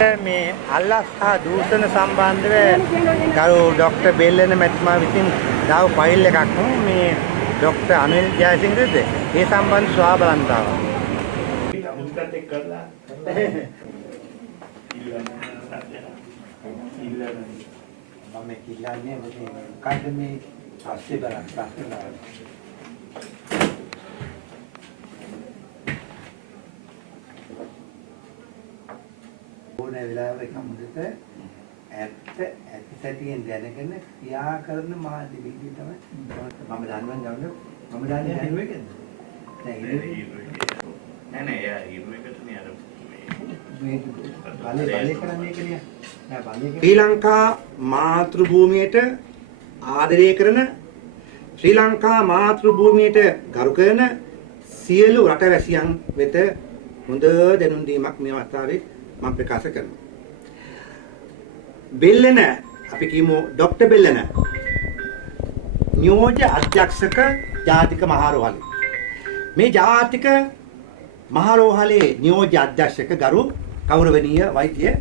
මේ අල්ලස් හා දූෂණ සම්බන්ධව ගරු ડોક્ટર බෙල්ලන මැතිතුමා විසින් දාව ෆයිල් එකක් මේ ડોક્ટર අනිල් ජයසිංහද ඒ සම්බන්ධ සොයා බලන්න දාවා. අමුස්කත් එක්ක කරලා මම කිල්ලන්නේ මොකද මේ ආස්ති බලන්න ප්‍රශ්න ඕනේ වෙලාවක මුදට ඇත්තටියෙන් දැනගෙන ක්‍රියා කරන මාධ්‍ය විදිහ තමයි මම දන්නවා මම දන්නේ හිරුවේකද නෑ එයා හිරුවේකටනේ අර මේ බලේ කරන්නේ කියන්නේ ශ්‍රී ලංකා මාතෘ භූමියට ආදරය කරන ශ්‍රී ලංකා මාතෘ භූමියට ගරු කරන සියලු රටවැසියන් වෙත හොඳ දැනුම් දීමක් මේ අවස්ථාවේ මම ප්‍රකාශ කරනවා. බෙල්ලන අපි කියමු ડોક્ટર බෙල්ලන නියෝජ්‍ය අධ්‍යක්ෂක ජාතික මහරෝහලේ මේ ජාතික මහරෝහලේ නියෝජ්‍ය අධ්‍යක්ෂක ගරු ගෞරවනීය වෛද්‍ය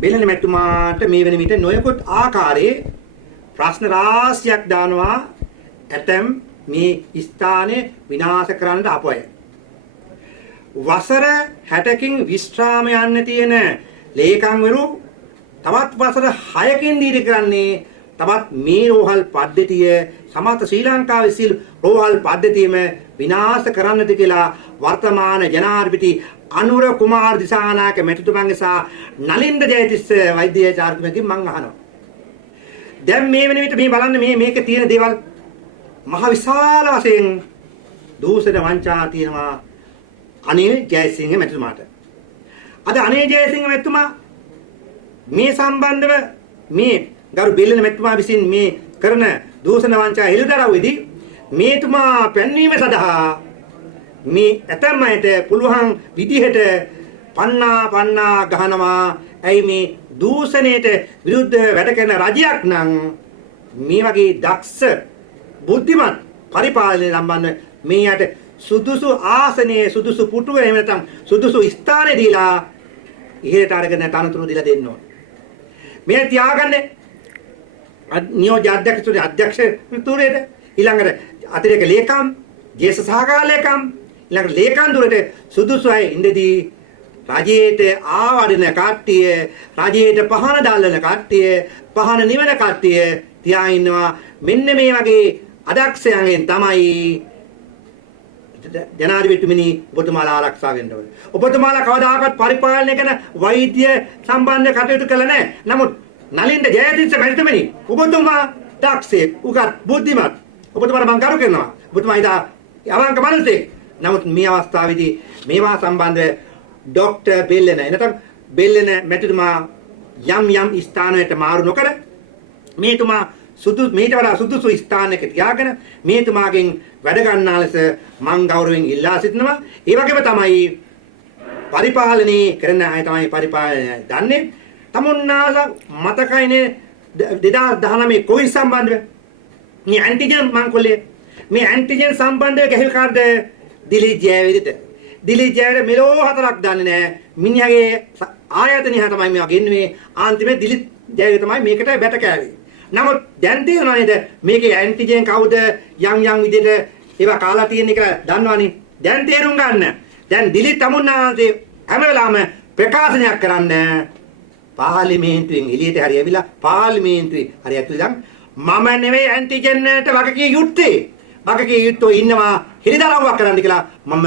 බෙල්ලන මැතිතුමාට මේ වෙන විට නොයෙකුත් ආකාරයේ ප්‍රශ්න රාශියක් දානවා ඇතැම් මේ ස්ථානයේ විනාශ කරන්න අපොය. වසර 60කින් විශ්‍රාම යන්න තියෙන ලේකම්වරු තවත් වසර 6කින් දීර්ඝ කරන්නේ තවත් මේ රෝහල් පද්ධතිය සමස්ත ශ්‍රී ලංකාවේ සිල් රෝහල් පද්ධතියම විනාශ කරන්නද කියලා වර්තමාන ජනාධිපති අනුර කුමාර දිසානායක මැතිතුමන්ගේ සහ නලින්ද ජයතිස්ස වෛද්‍යාචාර්යතුමගෙන් මම අහනවා. දැන් මේ වෙන විට මේ බලන්න මේකේ තියෙන දේවල් මහ විශාල වශයෙන් දූෂණ වංචා තියෙනවා අනිල් ජයසිංහ මැතිතුමාට. අද අනිල් ජයසිංහ මැතිතුමා මේ සම්බන්ධව මේ ගරු බෙල්ලන මැතිතුමා විසින් මේ කරන දූෂණ වංචා හෙළිදරව්වේදී මේතුමා පෙන්වීම සඳහා මේ ඇතැම් අයට පුළුවන් විදිහට පන්නා ගහනවා. ඇයි මේ දූෂණයට විරුද්ධව වැඩ කරන රජයක් නම් මේ වගේ දක්ෂ බුද්ධිමත් පරිපාලනය සම්බන්ධ මේ යට සුදුසු ආසනයේ සුදුසු පුටුවේ එහෙම නැත්නම් සුදුසු ස්ථානයේ දීලා ඉහෙට අරගෙන තනතුරු දීලා දෙන්න ඕන. මේ තියාගන්නේ නියෝජ්‍ය අධ්‍යක්ෂතුරේට ඊළඟට අතිරේක ලේකම් ජේෂ්ඨ සහකාර ලේකම් ඊළඟට ලේකම් දුරට සුදුසු අය ඉඳදී රජයේට ආවඩන කට්ටිය රජයේට පහන දැල්වන කට්ටිය පහන නිවන කට්ටිය තියා ඉන්නවා. මෙන්න මේ වගේ අදක්ෂයන්ගෙන් තමයි ජනාධිපතිතුමනි ඔබතුමාලා ආරක්ෂා වෙන්න ඕනේ. ඔබතුමාලා කවදාකවත් පරිපාලනය කරන වෛද්‍ය සම්බන්ධ කටයුතු කළා නැහැ. නමුත් නලින්ද ජයතිස්ස මැතිතුමනි ඔබතුමා දක්ෂයෙක් උගත් බුද්ධිමත් ඔබතුමාට මම ගරු කරනවා. ඔබතුමා ඉදා අවංක මනසෙක්. නමුත් මේ අවස්ථාවේදී මේවා සම්බන්ධව ડોક્ટર බෙල්ලන එනතම් බෙල්ලන මැතිතුමා යම් ස්ථානයකට මාරු නොකර මේතුමා මේට වඩා සුදුසු ස්ථානයක තියාගෙන මේතුමාගෙන් වැඩ ගන්නා ලෙස මං ගෞරවයෙන් ඉල්ලා සිටිනවා. ඒ වගේම තමයි පරිපාලනයේ කරන අය තමයි පරිපාලනය දන්නේ. තමුන්නාලා මතකයිනේ 2019 කොවිඩ් සම්බන්ධව මේ ඇන්ටිජන් මංකොල්ලේ මේ ඇන්ටිජන් සම්බන්ධව ගැහිල් කාර්ද දිලීප් ජයවීරට දිලීප් ජයවීර මෙලෝ හතරක් දන්නේ නැහැ. මිනිහාගේ ආයතනය තමයි මේවා ගෙන්නුවේ. අන්තිමේ දිලීප් ජයවීර තමයි මේකට බැට කෑවේ. නමුත් දැන් තේරෙනව නේද මේකේ ඇන්ටිජන් කවුද යම් විදිහට ඒවා කාලා තියෙන එක දන්නවනේ. දැන් තේරුම් ගන්න. දැන් දිලීප් තමුන්නාන්සේ හැම වෙලාවෙම ප්‍රකාශනයක් කරන්න පාර්ලිමේන්තුවෙන් එළියට හරි ඇවිල්ලා පාර්ලිමේන්තුවේ හරි ඇතුළේ මම නෙවෙයි ඇන්ටිජන් වලට වගකීම් යුත්තේ. වගකීම් යුත්තෝ ඉන්නවා හිරිදරව්වක් කරන්න කියලා මම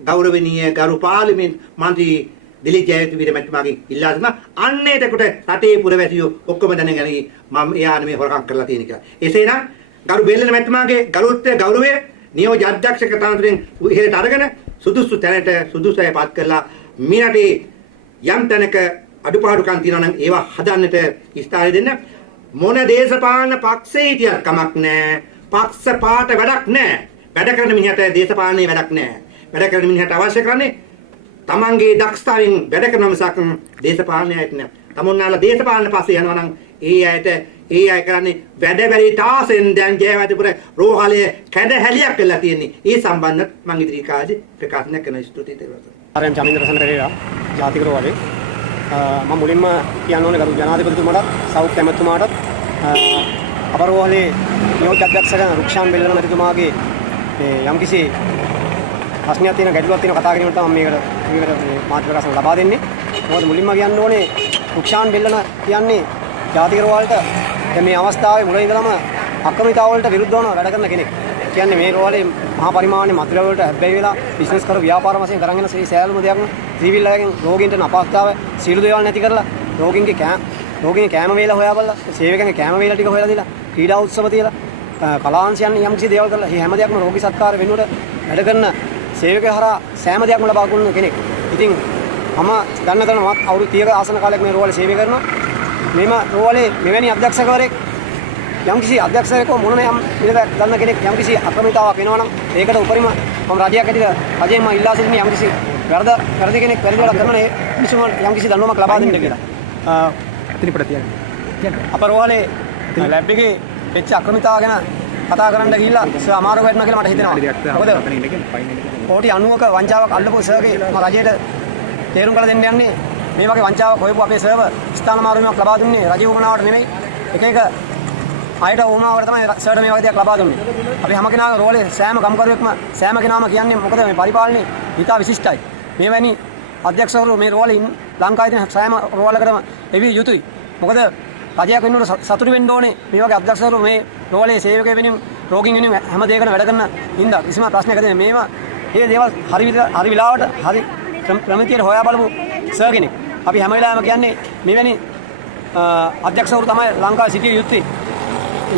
ගෞරවනීය ගරු පාර්ලිමේන්තු මන්ත්‍රී දිලීප් ජයවීර මැතිතුමාගෙන් ඉල්ලා සිටිනවා. අන්න එතකොට රටේ පුරවැසියෝ ඔක්කොම දැනගනි මම එයා නෙමෙයි හොරකම් කරලා තියෙන කියලා. එසේනම් ගරු බෙල්ලන මැතිතුමාගේ ගෞරවය නියෝජ්‍ය අධ්‍යක්ෂක තනතුරෙන් ඉහළට අරගෙන සුදුසු තැනට සුදුසු අය පත් කරලා මේ රටේ යම් තැනක අඩුපාඩුකම් තියෙනවා නම් ඒවා හදන්නට ස්ථානය දෙන්න. මොන දේශපාලන පක්ෂේ හිටියත් කමක් නැහැ. පක්ෂ පාට වැඩක් නැහැ. වැඩ කරන මිනිහට දේශපාලනේ වැඩක් නැහැ. වැඩ කරන මිනිහට අවශ්‍ය කරන්නේ තමන්ගේ දක්ෂතාවයෙන් වැඩ කරන මිසක් දේශපාලනයට නෑ. තමුන්නාලා දේශපාලන පස්සේ යනවා නම් ඒ අය කරන්නේ වැඩ බැරි තාසෙන් දැන් ජයවැතිපුර රෝහලය කැඩ හැලියක් වෙලා තියෙන්නේ. ඒ සම්බන්ධව මම ඉදිරි කාලේ ප්‍රකාශනයක් කරන ස්තුතියි තේරුවා. ආරයන් චමින්ද්‍ර සඳරේලා ජාතික රෝහලේ මම මුලින්ම කියන්න ඕනේ ගරු ජනාධිපතිතුමාට සෞඛ්‍ය ඇමතුමාට අපරෝහලේ නියෝජ්‍ය අධ්‍යක්ෂක රුක්ෂාන් බෙල්ලන මැතිතුමාගේ යම්කිසි ප්‍රශ්නයක් තියෙන ගැටලුවක් තියෙන කතා කිරීමට තමයි මේකට මාතෘකාසන ලබා දෙන්නේ. මොකද මුලින්ම කියන්න ඕනේ රුක්ෂාන් බෙල්ලන කියන්නේ ජාතික රෝහලට මේ අවස්ථාවේ මුලින් ඉඳලම අක්‍රමිතාව වලට විරුද්ධව වැඩ කරන කෙනෙක්. කියන්නේ මේ රෝහලේ මහා පරිමාණයේ මත්ද්‍රව්‍ය වලට හැබ්බැහි වෙලා බිස්නස් කර ව්‍යාපාර වශයෙන් කරගෙන යන සෑලුම දෙයක් ත්‍රිවිල් අයගෙන් රෝගීන්ට අපහසුතාව සියලු දේවල් නැති කරලා රෝගීන්ගේ කෑම වේලා හොයා බලලා සේවකයන්ගේ කෑම වේලා ටික හොයලා දීලා ක්‍රීඩා උත්සව තියලා කලාංශයන් යම්කිසි දේවල් කරලා මේ හැම දෙයක්ම රෝගී සත්කාර වෙනුවට වැඩ කරන සේවකයෝ හරහා සෑම දෙයක්ම ලබා දුන්න කෙනෙක්. ඉතින් මම දන්න තරමවත් අවුරුදු 30ක ආසන කාලයක් මේ රෝහලේ සේවය කරනවා. මේම රෝහලේ මෙවැනි අධ්‍යක්ෂකවරයෙක් යම්කිසි අධ්‍යක්ෂකයෙක් මොනම යම් පිළිවෙලක් ගන්න කෙනෙක් යම්කිසි අක්‍රමිතාවක් වෙනවා නම් ඒකට උපරිම මම රජයක් ඇතුළත රජයෙන් මම ඉල්ලා සිටින්නේ යම්කිසි වැරදි කෙනෙක් වැරදි වල කරන ඒ මිනිසුන් යම්කිසි දඬුවමක් ලබා දෙන්න කියලා. අප රෝහලේ ලැබ් එකේ වෙච්ච අක්‍රමිතාව ගැන කතා කරන්න ගිහිල්ලා සර් අමාරු වෙන්න කියලා මට හිතෙනවා. මොකද කෝටි 90ක වංචාවක් අල්ලපු සර්ගේ මම රජයට තේරුම් කරලා දෙන්න යන්නේ මේ වගේ වංචාවක් හොයපු අපේ සර්ව ස්ථාන මාරුවීමක් ලබා දුන්නේ රජීව උමනාවට නෙමෙයි. එක අයට උමනාවට තමයි සර්ට මේ වගේ දෙයක් ලබා දුන්නේ. අපි හැම කෙනාම රෝලේ සෑම කම්කරුවෙක්ම සෑම කෙනාම කියන්නේ මොකද මේ පරිපාලනේ හිතා විශිෂ්ටයි. මේවැනි අධ්‍යක්ෂකවරු මේ රෝලේ ලංකාවේ තියෙන සෑම රෝලකටම එවි යුතුයි. මොකද රජයක් වෙනුවට සතුටු වෙන්න ඕනේ මේ වගේ අධ්‍යක්ෂකවරු මේ රෝලේ සේවකයෝ වෙනුවෙන් රෝගීන් වෙනුවෙන් හැම දෙයකම වැඩ කරන හින්දා කිසිම ප්‍රශ්නයක් නැති මේවා මේ දේවල් හරි විලාවට හරි ප්‍රමිතියට හොයා බලමු සර් කෙනෙක්. අපි හැම වෙලාවෙම කියන්නේ මෙවැනි අධ්‍යක්ෂකවරු තමයි ලංකාවේ සිටිය යුත්තේ.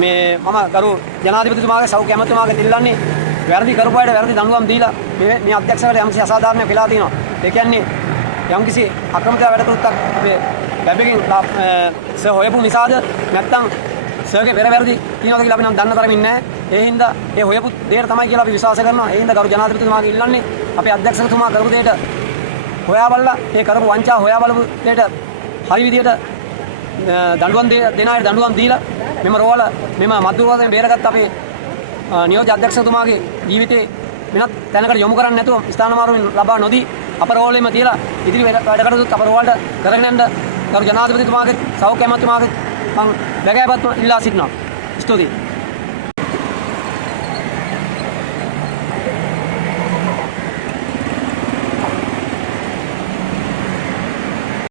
මේ මම ගරු ජනාධිපතිතුමාගේ සෞඛ්‍ය ඇමතුමාගේ ඉල්ලන්නේ වැරදි කරපු අයට වැරදි දඬුවම් දීලා මේ අධ්‍යක්ෂකවරයා යම්කිසි අසාධාරණයක් වෙලා තියෙනවා. ඒ කියන්නේ යම්කිසි අක්‍රමිතාව වැඩ කරුත්තක් අපේ ලැබ් එකෙන් සර් හොයපු නිසාද නැත්නම් සර්ගේ පෙර වැරදි තියෙනවද කියලා අපි නම් දන්න තරමින් නැහැ. ඒ හින්දා ඒ හොයපු දෙයට තමයි කියලා අපි විශ්වාස කරනවා. ඒ හින්දා ගරු ජනාධිපතිතුමාගේ ඉල්ලන්නේ අපේ අධ්‍යක්ෂකතුමා කරපු දෙයට හොයා බලලා ඒ කරපු වංචා හොයා බලපු දෙයට හරි විදියට දඬුවම් දෙන අයට දඬුවම් දීලා මෙම රෝහල මෙම මද්දුරවතෙන් බේරගත්ත අපේ නියෝජ්‍ය අධ්‍යක්ෂකතුමාගේ ජීවිතේ වෙනත් තැනකට යොමු කරන්නේ නැතුව ස්ථාන මාරුවෙන් ලබා නොදී අප රෝහලෙම තියලා ඉදිරි වැඩ කටයුතු අප රෝහලට කරගෙන යන්න ගරු ජනාධිපතිතුමාගේ සෞඛ්‍ය ඇමතුමාගේ මම වැගෑපත් ඉල්ලා සිටිනවා. ස්තුතියි.